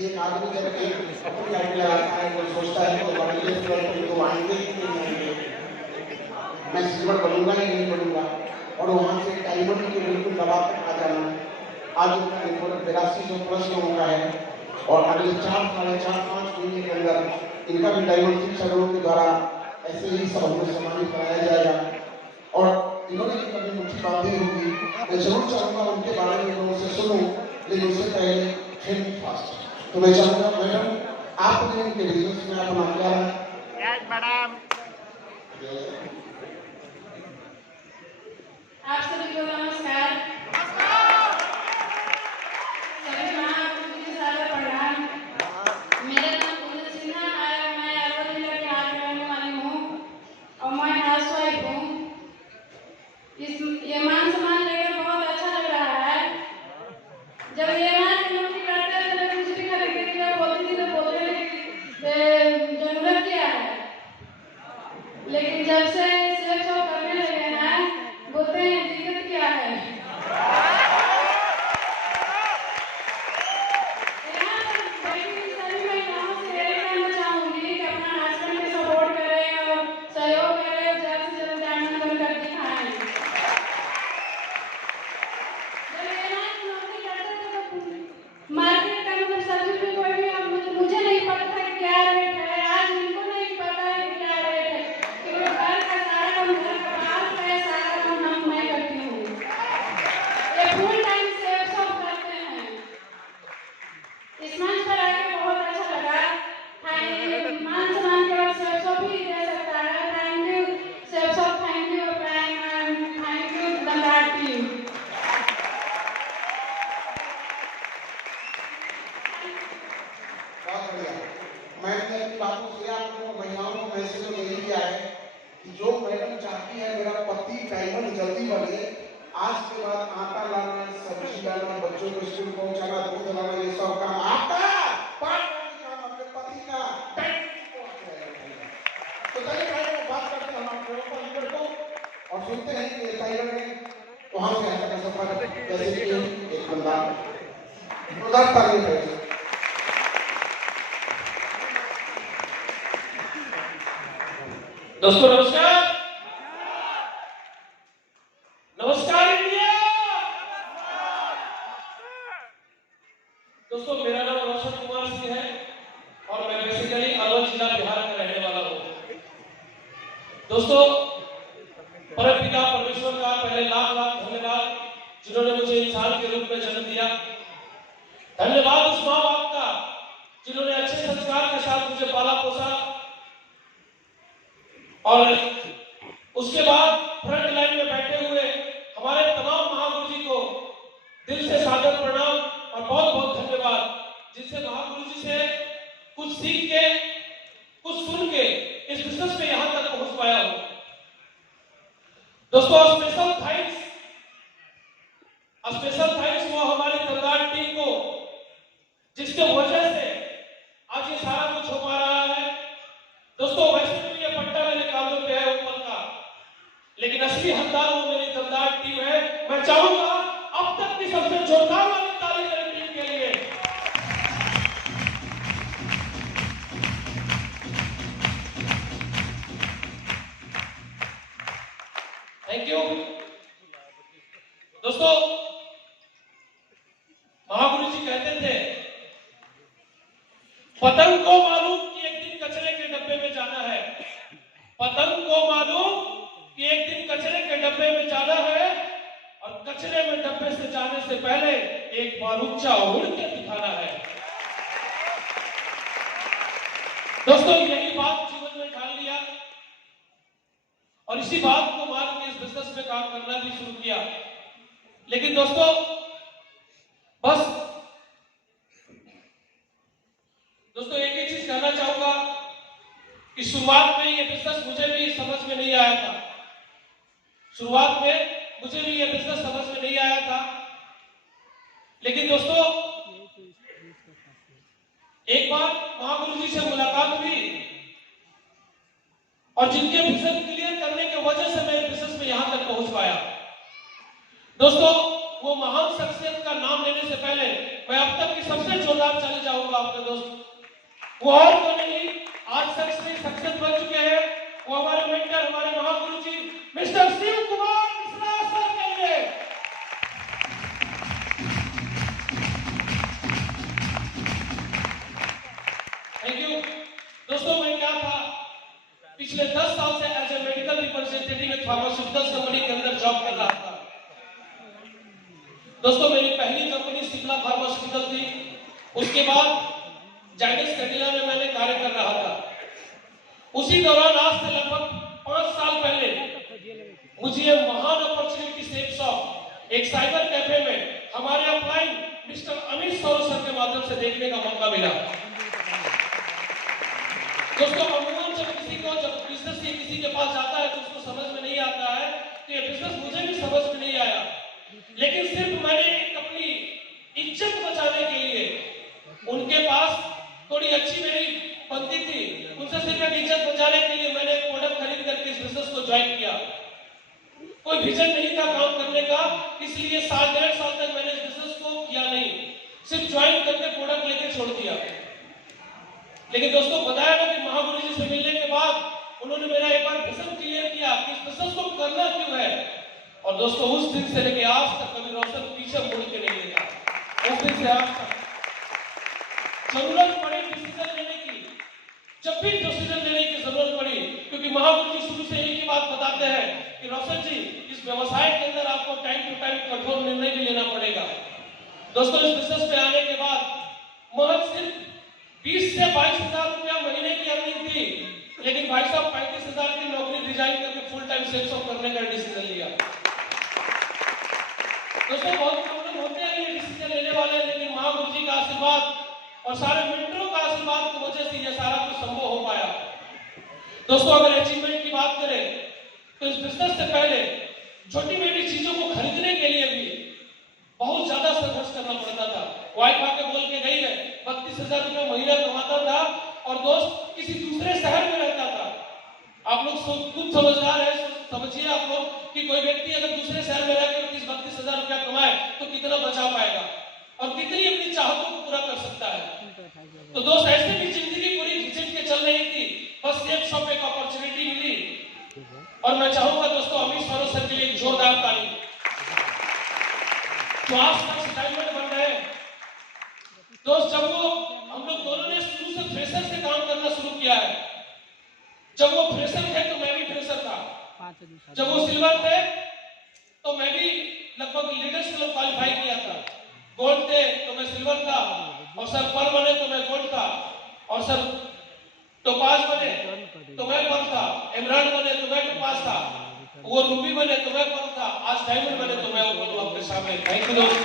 एक आदमी जब एक अपनी गाड़ी लगाता है वो सोचता है कि बड़े तो आएंगे ही नहीं आएंगे, मैं सिल्वर बनूंगा ही नहीं बनूंगा, और वहां से डायमंड के बिल्कुल दबा कर आ जाना। आज उनका रिपोर्ट 8200 प्लस लोगों का है और अगले 4, साढ़े 4, 5 महीने के अंदर इनका भी डायमंड शिक्षा के द्वारा ऐसे ही सब हमें सम्मानित कराया जाएगा। और इन्होंने भी कभी मुट्ठी बांधी होगी, मैं जरूर चाहूंगा उनके बारे में लोगों से सुनूं, लेकिन उससे पहले फिल्म फास्ट। तो मैं चाहूंगा मैडम आपने इनके बिजनेस में अपना क्या है मैडम। आप सभी को नमस्कार। सभी महापुरुषों के साथ प्रणाम। मेरा नाम कुंदन सिन्हा है, मैं अरवल जिला की रहने वाली हूँ और मैं हाउसवाइफ हूँ। ये मान सम्मान लेकर बहुत अच्छा लग रहा है। जब ये मान की नौकरी करते हैं तो कुछ भी खरीदने के लिए बोलती थी तो बोलते थे जरूरत क्या है, लेकिन जब से सिर्फ सब करने लगे हैं बोलते हैं दिक्कत क्या है। यहाँ पर बैठी सभी महिलाओं से यही कहना चाहूंगी कि अपना हस्बैंड को सपोर्ट करें और सहयोग करें और जल्द से जल्द डायमंड बनकर दिखाएं। जब ये नौकरी करते थे तो मार्केट का मतलब सब्जी में कोई भी मुझे नहीं पता था कि क्या रेट है, आज इनको नहीं पता है कि क्या रेट है, क्योंकि घर का सारा काम घर का बाहर का सारा काम मैं करती हूँ। ये फुल टाइम से सब करते हैं। इस मंच पर आके बहुत अच्छा लगा। मान सम्मान के बाद सेफ सब भी दे सकता है। थैंक यू सेफ सब, thank you thank you Dhanraj team. बहुत बढ़िया। मैंने अपनी बातों से आपको महिलाओं को मैसेज तो यही दिया है कि जो मैडम चाहती है मेरा पति डायमंड जल्दी बने, आज के बाद आटा लाना, सब्जी लाना, बच्चों को स्कूल पहुंचाना, दूध लाना, ये सब काम आपका काम अपने पति का तो चलिए बात करते हैं हम आपको को और सुनते हैं कि टाइगर ने वहां से आता का सफर जैसे कि एक बंदा उधर तारीफ है। दोस्तों नमस्कार। नमस्कार इंडिया। दोस्तों मेरा नाम रोशन कुमार सिंह है और मैं बेसिकली अरवल जिला बिहार का रहने वाला हूँ। दोस्तों परमपिता परमेश्वर का पहले लाख लाख धन्यवाद जिन्होंने मुझे इंसान के रूप में जन्म दिया। धन्यवाद उस माँ बाप का जिन्होंने अच्छे संस्कार के साथ मुझे पाला पोसा और उसके बाद फ्रंट लाइन में बैठे हुए हमारे तमाम महागुरु जी को दिल से सादर प्रणाम और बहुत बहुत धन्यवाद, जिनसे महागुरु जी से कुछ सीख के कुछ सुन के इस बिजनेस में यहां तक पहुंच पाया हूं। दोस्तों स्पेशल थैंक्स वो हमारी सरदार टीम को जिसके वजह से आज ये सारा कुछ हो पा रहा है। दोस्तों वैसे तो ये पट्टा मैंने कांधों पे है ऊपर का, लेकिन असली हकदार वो मेरी दमदार टीम है। मैं चाहूंगा अब तक की सबसे जोरदार वाली ताली मेरी टीम के लिए। Thank you. दोस्तों महागुरु जी कहते थे पतंग को मालूम कि एक दिन कचरे के डब्बे में जाना है, पतंग को मालूम कि एक दिन कचरे के डब्बे में जाना है और कचरे में डब्बे से जाने से पहले एक बार ऊंचा उड़ के दिखाना है। दोस्तों यही बात जीवन में ठान लिया और इसी बात को मान के इस बिजनेस में काम करना भी शुरू किया। लेकिन दोस्तों एक ही चीज कहना चाहूंगा कि शुरुआत में ये बिजनेस मुझे भी समझ में नहीं आया था। लेकिन दोस्तों एक बार महागुरु जी से मुलाकात हुई और जिनके विजन क्लियर करने की वजह से मैं बिजनेस में यहां तक पहुंच पाया। दोस्तों वो महान शख्सियत का नाम लेने से पहले मैं अब तक की सबसे जोरदार चले जाऊंगा आपके दोस्त। वो और तो नहीं, आज सक्सेस बन चुके हैं, वो हमारे मेंटर, हमारे महागुरु जी मिस्टर शिव कुमार मिश्रा सर के लिए। थैंक यू दोस्तों। मैं क्या था, पिछले 10 साल से एज ए मेडिकल रिप्रेजेंटेटिव एक फार्मास्यूटिकल कंपनी के अंदर जॉब कर रहा था। दोस्तों मेरी पहली कंपनी सिप्ला फार्मास्यूटिकल थी, उसके बाद जाइडस कैडिला में मैंने कार्य कर रहा था। उसी दौरान आज से लगभग 5 साल पहले मुझे ये महान अपॉर्चुनिटी सेफ शॉप एक साइबर कैफे में हमारे upline mister Amit Saurav sir के माध्यम से देखने का मौका मिला। दोस्तों अमूमन जब बिजनेस ये किसी के पास जाता है तो उसको समझ में नहीं आता है, तो ये बिजनेस मुझे भी समझ में नहीं आया, लेकिन सिर्फ मैंने एक अपनी इज्जत बचाने के लिए उनके पास थोड़ी अच्छी मेरी बनती थी, उनसे सिर्फ एक इज्जत बचाने के लिए मैंने एक प्रोडक्ट खरीद करके इस बिजनेस को ज्वाइन किया। कोई विजन नहीं था काम करने का, इसलिए 1.5 साल तक मैंने इस बिजनेस को किया नहीं, सिर्फ ज्वाइन करके प्रोडक्ट लेके छोड़ दिया। लेकिन दोस्तों बताया ना कि महागुरु जी से मिलने के बाद उन्होंने मेरा एक बार विजन क्लियर किया कि इस बिजनेस को करना क्यों है। और दोस्तों उस दिन से लेके आज तक कभी रोशन पीछे मुड़ के नहीं देखा। उस दिन से आज तक जरूरत पड़े डिसीजन लेने की, जब भी डिसीजन लेने की जरूरत पड़ी, क्योंकि महागुरु जी शुरू से एक ही बात बताते हैं कि रोशन जी इस व्यवसाय के अंदर आपको टाइम टू टाइम कठोर निर्णय भी लेना पड़ेगा। दोस्तों इस बिजनेस पे आने के बाद महज सिर्फ 20 से 22 हजार रुपया महीने की अर्निंग थी, लेकिन भाई साहब 35 हजार की नौकरी रिजाइन करके फुल टाइम सेल्स ऑफ करने का डिसीजन लिया। दोस्तों बहुत प्रॉब्लम होते हैं ये डिसीजन लेने वाले, लेकिन महागुरु जी का आशीर्वाद और सारे मेंटरों का आशीर्वाद की वजह से ये सारा कुछ संभव हो पाया। दोस्तों अगर अचीवमेंट की बात करें तो इस बिजनेस से पहले छोटी मोटी चीजों को खरीदने के लिए भी बहुत ज्यादा संघर्ष करना पड़ता था। वाइफ आके बोल के गई है 32,000 रुपए महीना कमाता था और दोस्त किसी दूसरे शहर में रहता था। आप लोग खुद समझदार है, समझिए आप लोग कि कोई व्यक्ति अगर दूसरे शहर में रहकर 30-32 हजार रुपया कमाए तो कितना बचा पाएगा और कितनी अपनी चाहतों को पूरा कर सकता है। तो दोस्त ऐसे भी जिंदगी पूरी घिंच के चल रही थी, बस एक शॉप एक अपॉर्चुनिटी मिली और मैं चाहूंगा दोस्तों अमित सौरव सर के लिए एक जोरदार ताली। तो आज तक डायमंड बन रहे हैं दोस्त। जब वो हम लोग दोनों ने शुरू से फ्रेशर से काम करना शुरू किया है, जब वो फ्रेशर थे तो मैं भी फ्रेशर था, जब वो सिल्वर थे तो मैं भी लगभग लीडर्स क्लब क्वालिफाई किया था, गोल्ड थे तो मैं सिल्वर था, और सर पर बने तो मैं गोल्ड था, और सर टोपाज बने तो मैं पर था, एमराल्ड बने तो मैं टोपाज था, वो रूबी बने तो मैं पर था, आज डायमंड बने तो मैं ऊपर हूं आपके सामने। थैंक यू दोस्त।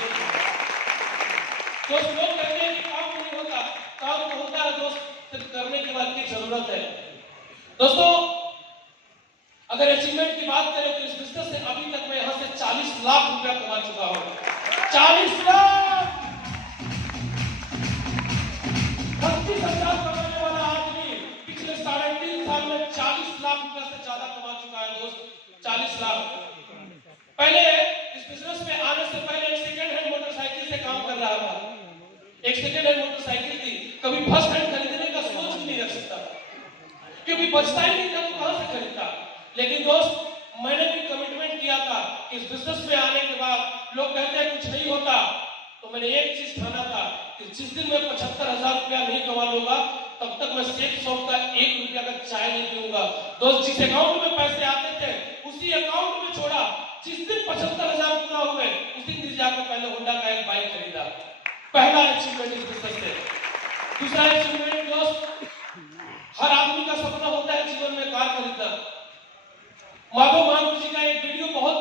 दोस्त लोग कहते हैं कि काम नहीं होता, काम तो होता है दोस्त, सिर्फ करने की बात की जरूरत है। दोस्तों अगर अचीवमेंट की बात करें तो इस बिजनेस से अभी तक मैं यहां से 40 लाख रुपया कमा चुका हूं। 40 लाख 35,000 कमाने वाला आदमी पिछले 3.5 साल में 40 लाख रुपया से ज्यादा कमा चुका है दोस्त। 40 लाख। पहले इस बिजनेस में आने से पहले एक सेकंड हैंड मोटरसाइकिल से काम कर रहा था। एक सेकंड हैंड मोटरसाइकिल थी, कभी फर्स्ट हैंड खरीदने का सोच भी नहीं रख सकता क्योंकि बचता ही नहीं था तो कहां से खरीदता। लेकिन दोस्त मैंने भी कमिटमेंट किया था कि इस बिजनेस में आने के बाद लोग कहते हैं कुछ नहीं होता, तो मैंने एक चीज ठाना था कि जिस दिन मैं 75,000 रुपया नहीं कमा लूंगा तब तक मैं सेफ शॉप का 1 रुपया का चाय नहीं पीऊंगा। दोस्त जिस अकाउंट में पैसे आते थे उसी अकाउंट में छोड़ा। जिस दिन 75,000 पूरा हुए उस दिन जाकर पहले होंडा का एक बाइक खरीदा। पहला अचीवमेंट इस बिजनेस से। दूसरा अचीवमेंट दोस्त हर आदमी का सपना होता है जीवन में कार खरीदना। माधव महागुरु जी का एक वीडियो बहुत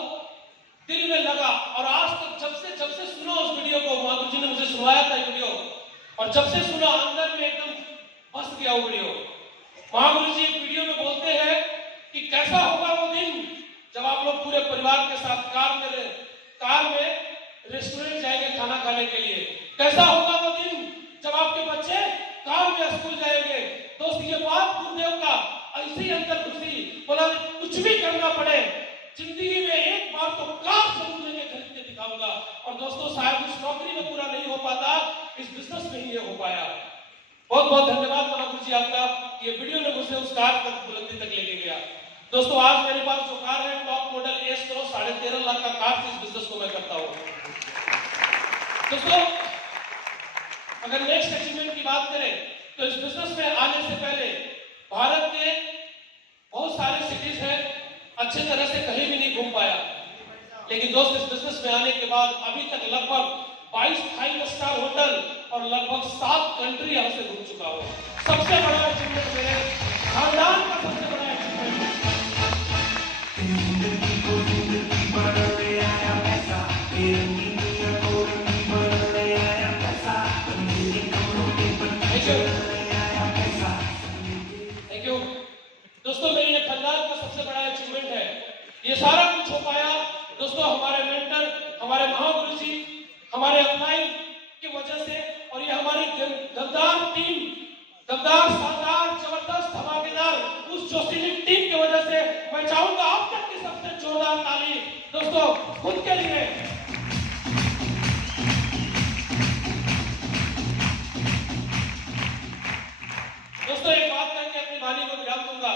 दिल में लगा और आज तक जब से सुना उस वीडियो को, महागुरु जी ने मुझे सुनाया था वीडियो, और जब से सुना अंदर में एकदम बस गया वो वीडियो। महागुरु जी एक वीडियो में बोलते हैं कि कैसा होगा वो दिन जब आप लोग पूरे परिवार के साथ कार में रेस्टोरेंट जाएंगे खाना खाने के लिए। कैसा होगा वो दिन जब आपके बच्चे कार में स्कूल जाएंगे। दोस्त ये बात गुरुदेव का ऐसी अंतर खुशी बोला कुछ भी करना पड़े जिंदगी में एक बार तो कार जरूर लेके खरीद के दिखाऊंगा। और दोस्तों शायद उस नौकरी में पूरा नहीं हो पाता इस बिजनेस में ही ये हो पाया। बहुत बहुत धन्यवाद महागुरु जी आपका, ये वीडियो ने मुझे उस कार तक बुलंदी तक लेके गया। दोस्तों आज मेरे पास जो कार है टॉप मॉडल एस तो 13.5 लाख का कार से इस बिजनेस को मैं करता हूँ। दोस्तों अगर नेक्स्ट अचीवमेंट की बात करें तो इस बिजनेस में आने से पहले भारत के बहुत सारे सिटीज हैं, अच्छे तरह से कहीं भी नहीं घूम पाया, लेकिन दोस्त इस बिजनेस में आने के बाद अभी तक लगभग 22 5 स्टार होटल और लगभग 7 कंट्री यहां से घूम चुका हूं। सबसे बड़ा अचीवमेंट मेरे खानदान का सबसे बड़ा अचीवमेंट। थैंक यू दोस्तों, मेरी ये खानदान का सबसे बड़ा अचीवमेंट है। ये सारा कुछ हो पाया दोस्तों हमारे मेंटर, हमारे महागुरु जी, हमारे अपलाइन की वजह से, और ये हमारी दमदार टीम, दमदार, शानदार, जबरदस्त, धमाकेदार उस जोशीली टीम की वजह से। मैं चाहूंगा अब तक की सबसे जोरदार ताली दोस्तों खुद के लिए। दोस्तों एक बात करके अपनी वाणी को विराम दूंगा।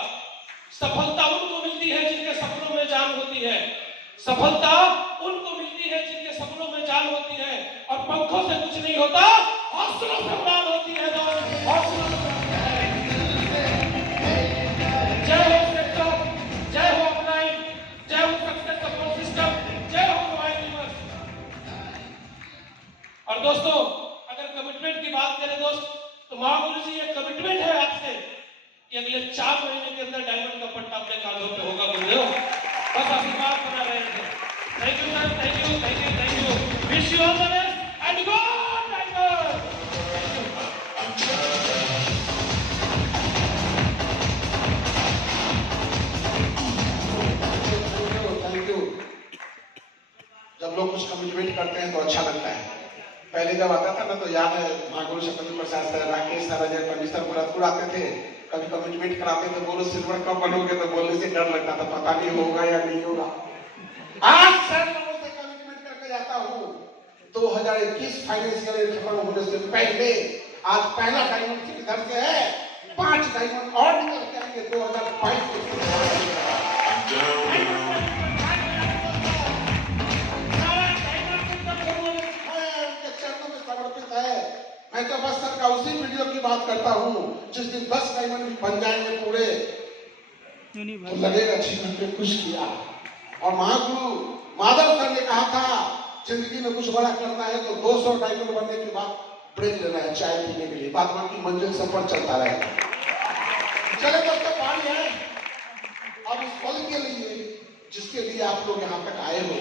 सफलता उनको मिलती है जिनके सपनों में जान होती है, सफलता उनको मिलती है जिनके सपनों में जान होती है, और पंखों से कुछ नहीं होता, हौसलों से उड़ान होती है दोस्त, हौसलों से उड़ान है। जय हो सेक्टर, जय हो अपलाइन, जय हो सक्सेस सपोर्ट सिस्टम, जय हो मोबाइल यूनिवर्स। और दोस्तों अगर कमिटमेंट की बात करें दोस्त, तो महागुरु जी ये कमिटमेंट है आपसे कि अगले 4 महीने के अंदर डायमंड का पट्टा अपने कांधों पे होगा। गुरुदेव बस आशीर्वाद बना रहे थे। Thank you sir, thank you, thank you, thank you. Wish you all the best and go tiger. Thank you. जब लोग कुछ कमिटमेंट करते हैं तो अच्छा लगता है। पहले जब आता था ना तो याद है महागुरु शंकर प्रसाद सर, राकेश सर, अजय पंडित सर मुरादपुर आते थे, कभी कमिटमेंट कराते थे, बोलो सिल्वर कब बनोगे, तो बोलने से डर लगता था, पता नहीं होगा या नहीं होगा। आज सर लोगों से कमिटमेंट करके जाता हूँ 2021 फाइनेंशियल ईयर खत्म होने से पहले। आज पहला डायमंड किधर से है, 5 डायमंड और निकल के आएंगे 2022 समर्पित है। मैं तो बस सर का उसी वीडियो की बात करता हूँ जिस दिन 10 डायमंड बन जाएंगे पूरे, तो लगेगा जीवन में कुछ किया। और महागुरु माधव सर ने कहा था जिंदगी में कुछ बड़ा करना है तो 200 डायमंड बनने के बाद ब्रेक लेना है चाय पीने के लिए, बाद बाकी मंजिल सफर चलता रहेगा। चले दोस्तों पानी है, अब इस पल के लिए जिसके लिए आप लोग यहाँ तक आए हो